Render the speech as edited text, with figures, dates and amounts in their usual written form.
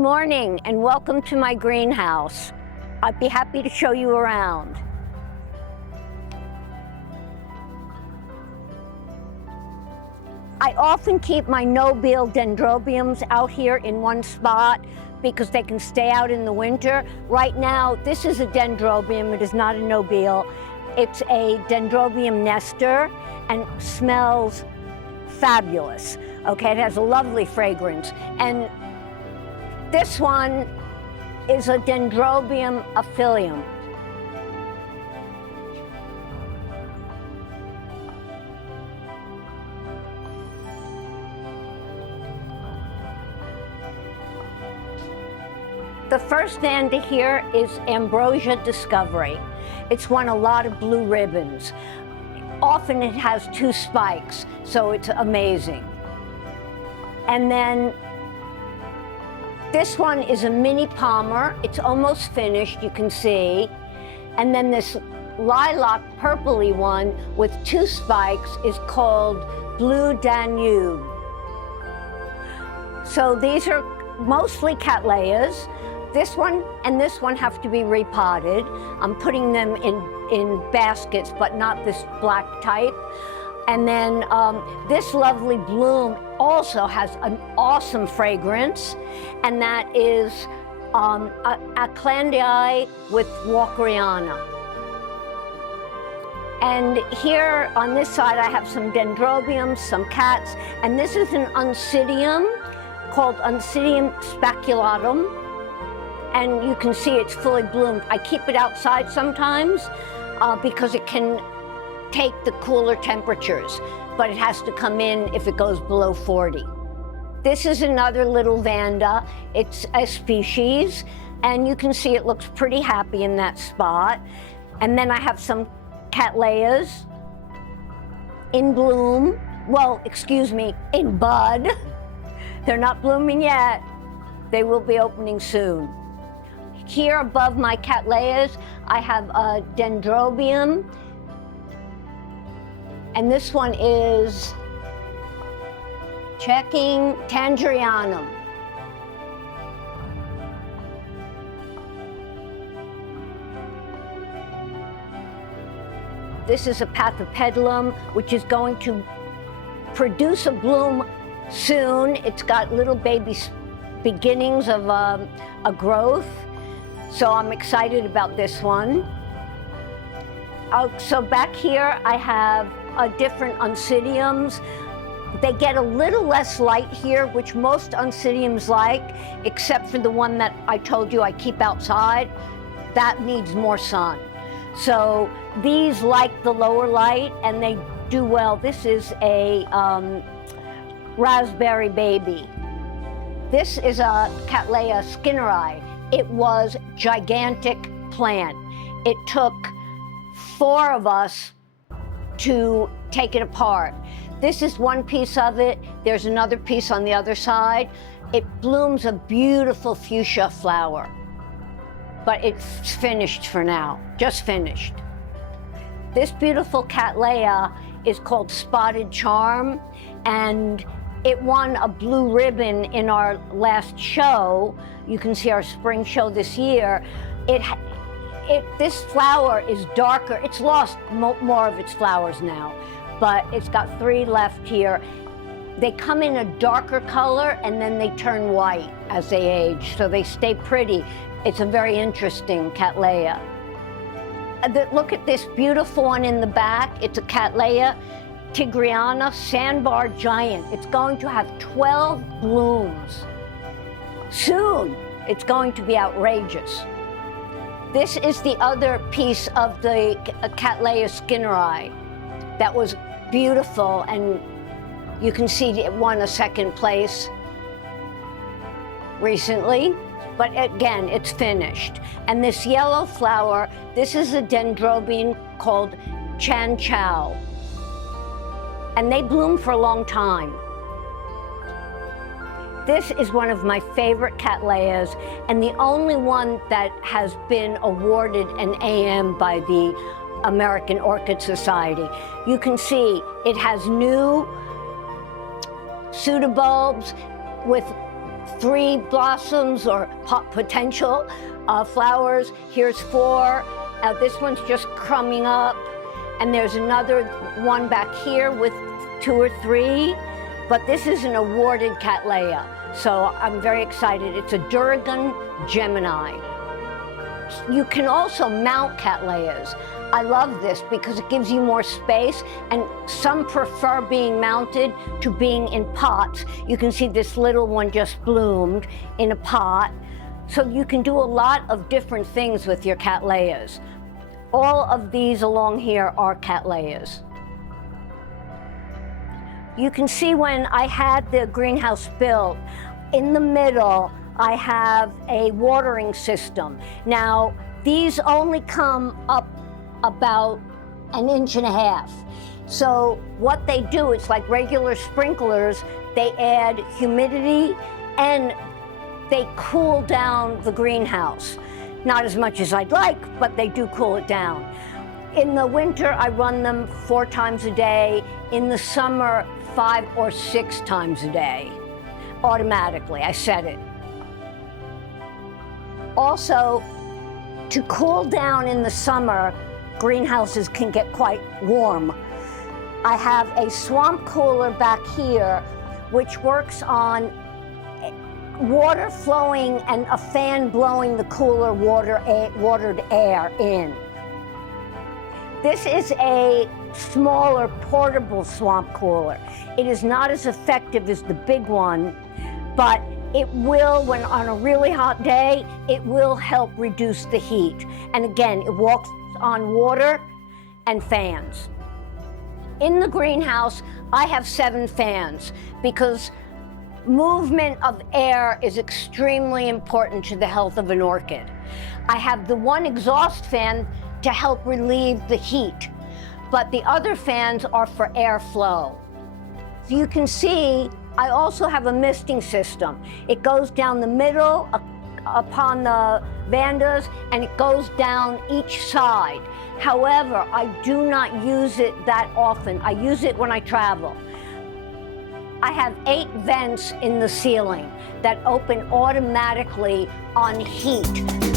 morning and welcome to my greenhouse. I'd be happy to show you around. I often keep my nobile dendrobiums out here in one spot because they can stay out in the winter. Right now, this is a dendrobium, it is not a nobile. It's a dendrobium nester and smells fabulous. Okay, it has a lovely fragrance. And this one is a Dendrobium aphyllum. The first vanda here is Ambrosia Discovery. It's won a lot of blue ribbons. Often it has 2 spikes, so it's amazing. And then this one is a mini palmer. It's almost finished, you can see. And then this lilac purpley one with 2 spikes is called Blue Danube. So these are mostly cattleyas. This one and this one have to be repotted. I'm putting them in baskets, but not this black type. And then this lovely bloom also has an awesome fragrance, and that is Aclandii with Walkeriana. And here on this side I have some dendrobiums, some cats, and this is an Oncidium called Oncidium spaculatum. And you can see it's fully bloomed. I keep it outside sometimes because it can take the cooler temperatures, but it has to come in if it goes below 40. This is another little vanda. It's a species, and you can see it looks pretty happy in that spot. And then I have some cattleyas in bloom. Well, excuse me, in bud. They're not blooming yet. They will be opening soon. Here above my cattleyas, I have a dendrobium, and this one is checking Tangerianum. This is a Pathopedilum, which is going to produce a bloom soon. It's got little baby beginnings of a growth. So I'm excited about this one. So back here I have different Oncidiums. They get a little less light here, which most Oncidiums like, except for the one that I told you I keep outside. That needs more sun. So these like the lower light and they do well. This is a raspberry baby. This is a Cattleya skinneri. It was gigantic plant. It took 4 of us to take it apart. This is one piece of it. There's another piece on the other side. It blooms a beautiful fuchsia flower, but it's finished for now, just finished. This beautiful Cattleya is called Spotted Charm, and it won a blue ribbon in our last show. You can see our spring show this year. This flower is darker. It's lost more of its flowers now, but it's got 3 left here. They come in a darker color and then they turn white as they age, so they stay pretty. It's a very interesting Cattleya. Look at this beautiful one in the back. It's a Cattleya tigriana sandbar giant. It's going to have 12 blooms. Soon, it's going to be outrageous. This is the other piece of the Cattleya skinneri that was beautiful, and you can see it won a 2nd place recently, but again, it's finished. And this yellow flower, this is a dendrobium called Chan Chow, and they bloom for a long time. This is one of my favorite Cattleyas, and the only one that has been awarded an AM by the American Orchid Society. You can see it has new pseudobulbs with 3 blossoms or potential flowers. Here's 4. This one's just coming up. And there's another one back here with 2 or 3. But this is an awarded Cattleya, so I'm very excited. It's a Duragon Gemini. You can also mount Cattleyas. I love this because it gives you more space, and some prefer being mounted to being in pots. You can see this little one just bloomed in a pot. So you can do a lot of different things with your Cattleyas. All of these along here are Cattleyas. You can see when I had the greenhouse built, in the middle, I have a watering system. Now, these only come up about 1.5 inches. So what they do, it's like regular sprinklers, they add humidity and they cool down the greenhouse. Not as much as I'd like, but they do cool it down. In the winter, I run them 4 times a day. In the summer, 5 or 6 times a day. Automatically, I set it. Also, to cool down in the summer, greenhouses can get quite warm. I have a swamp cooler back here, which works on water flowing and a fan blowing the cooler watered air in. This is a smaller portable swamp cooler. It is not as effective as the big one, but it will, when on a really hot day, it will help reduce the heat. And again, it walks on water and fans. In the greenhouse, I have 7 fans because movement of air is extremely important to the health of an orchid. I have the one exhaust fan to help relieve the heat, but the other fans are for airflow. So you can see, I also have a misting system. It goes down the middle upon the vandas, and it goes down each side. However, I do not use it that often. I use it when I travel. I have 8 vents in the ceiling that open automatically on heat.